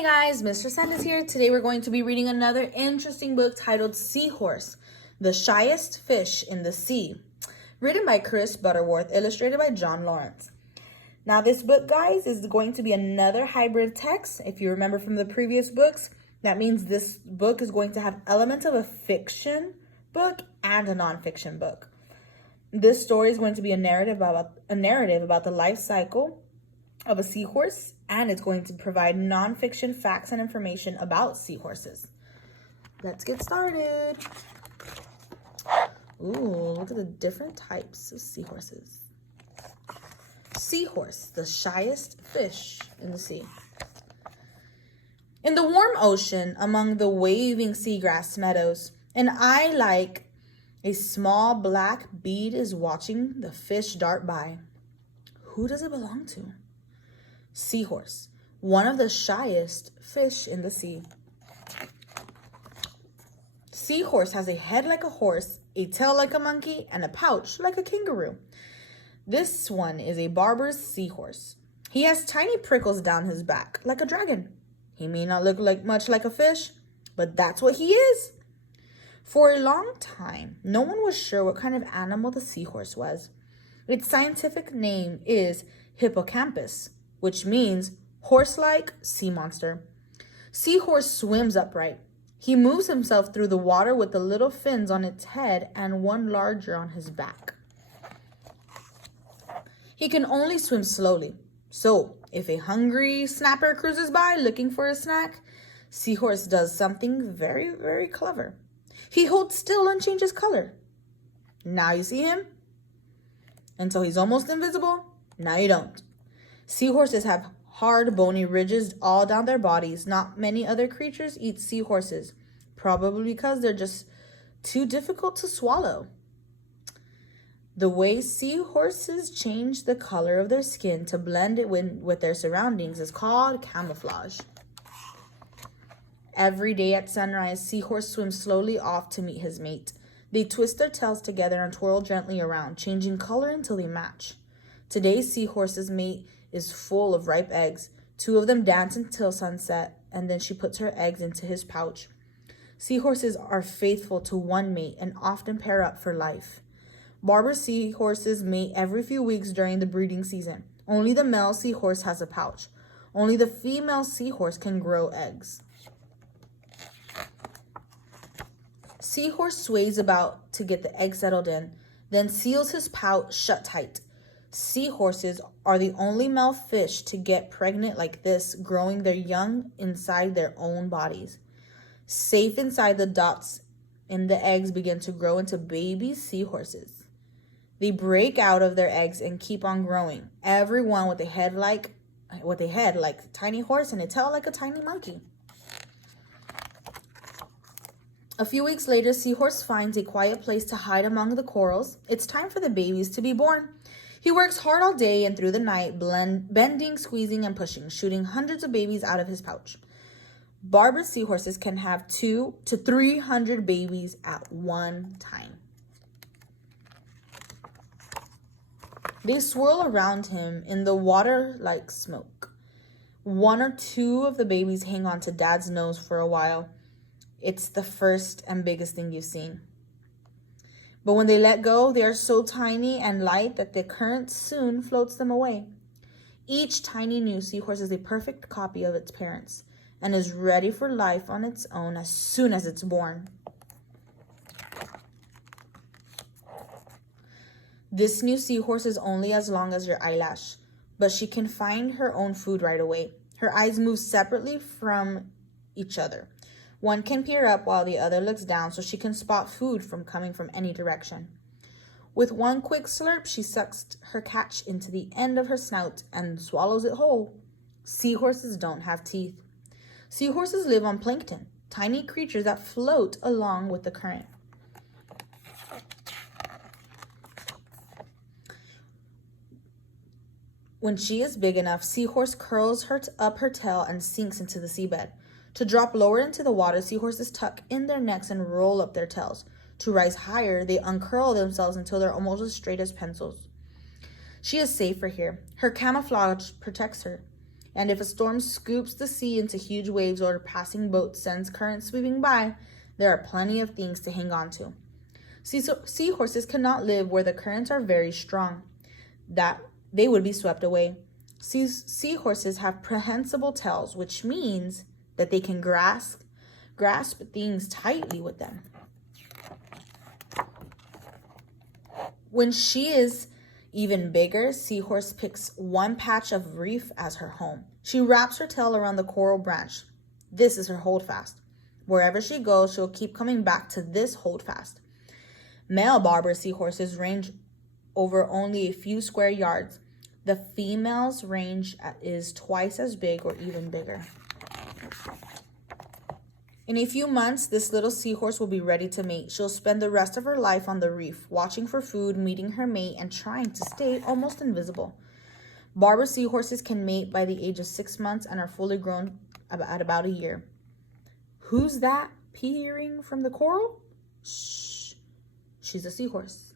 Hey guys, Mr. Sanders here. Today we're going to be reading another interesting book titled Seahorse, The Shyest Fish in the Sea. Written by Chris Butterworth, illustrated by John Lawrence. Now this book, guys, is going to be another hybrid text. If you remember from the previous books, that means this book is going to have elements of a fiction book and a nonfiction book. This story is going to be a narrative about the life cycle of a seahorse, and it's going to provide nonfiction facts and information about seahorses. Let's get started. Ooh, look at the different types of seahorses. Seahorse, the shyest fish in the sea. In the warm ocean, among the waving seagrass meadows, an eye like a small black bead is watching the fish dart by. Who does it belong to? Seahorse, one of the shyest fish in the sea. Seahorse has a head like a horse, a tail like a monkey, and a pouch like a kangaroo. This one is a barber's seahorse. He has tiny prickles down his back, like a dragon. He may not look much like a fish, but that's what he is. For a long time, no one was sure what kind of animal the seahorse was. Its scientific name is hippocampus, which means horse-like sea monster. Seahorse swims upright. He moves himself through the water with the little fins on its head and one larger on his back. He can only swim slowly. So, if a hungry snapper cruises by looking for a snack, Seahorse does something very, very clever. He holds still and changes color. Now you see him. Until he's almost invisible. Now you don't. Seahorses have hard, bony ridges all down their bodies. Not many other creatures eat seahorses, probably because they're just too difficult to swallow. The way seahorses change the color of their skin to blend it with their surroundings is called camouflage. Every day at sunrise, Seahorse swims slowly off to meet his mate. They twist their tails together and twirl gently around, changing color until they match. Today's Seahorse's mate is full of ripe eggs. 2 of them dance until sunset, and then she puts her eggs into his pouch. Seahorses are faithful to one mate and often pair up for life. Barber seahorses mate every few weeks during the breeding season. Only the male seahorse has a pouch. Only the female seahorse can grow eggs. Seahorse sways about to get the egg settled in, then seals his pouch shut tight. Seahorses are the only male fish to get pregnant like this, growing their young inside their own bodies. Safe inside the dots in the eggs begin to grow into baby seahorses. They break out of their eggs and keep on growing, every one with a head like a tiny horse and a tail like a tiny monkey. A few weeks later, Seahorse finds a quiet place to hide among the corals. It's time for the babies to be born. He works hard all day and through the night, bending, squeezing, and pushing, shooting hundreds of babies out of his pouch. Barber seahorses can have 200 to 300 babies at one time. They swirl around him in the water like smoke. 1 or 2 of the babies hang on to Dad's nose for a while. It's the first and biggest thing you've seen. But when they let go, they are so tiny and light that the current soon floats them away. Each tiny new seahorse is a perfect copy of its parents and is ready for life on its own as soon as it's born. This new seahorse is only as long as your eyelash, but she can find her own food right away. Her eyes move separately from each other. One can peer up while the other looks down so she can spot food coming from any direction. With one quick slurp, she sucks her catch into the end of her snout and swallows it whole. Seahorses don't have teeth. Seahorses live on plankton, tiny creatures that float along with the current. When she is big enough, Seahorse curls up her tail and sinks into the seabed. To drop lower into the water, seahorses tuck in their necks and roll up their tails. To rise higher, they uncurl themselves until they're almost as straight as pencils. She is safer here. Her camouflage protects her. And if a storm scoops the sea into huge waves or a passing boat sends currents sweeping by, there are plenty of things to hang on to. Seahorses cannot live where the currents are very strong, that they would be swept away. Seahorses have prehensile tails, which means that they can grasp things tightly with them. When she is even bigger, Seahorse picks one patch of reef as her home. She wraps her tail around the coral branch. This is her holdfast. Wherever she goes, she'll keep coming back to this holdfast. Male barber seahorses range over only a few square yards. The female's range is twice as big or even bigger. In a few months, this little seahorse will be ready to mate. She'll spend the rest of her life on the reef, watching for food, meeting her mate, and trying to stay almost invisible. Barber seahorses can mate by the age of 6 months and are fully grown at about a year. Who's that peering from the coral? Shh. She's a seahorse.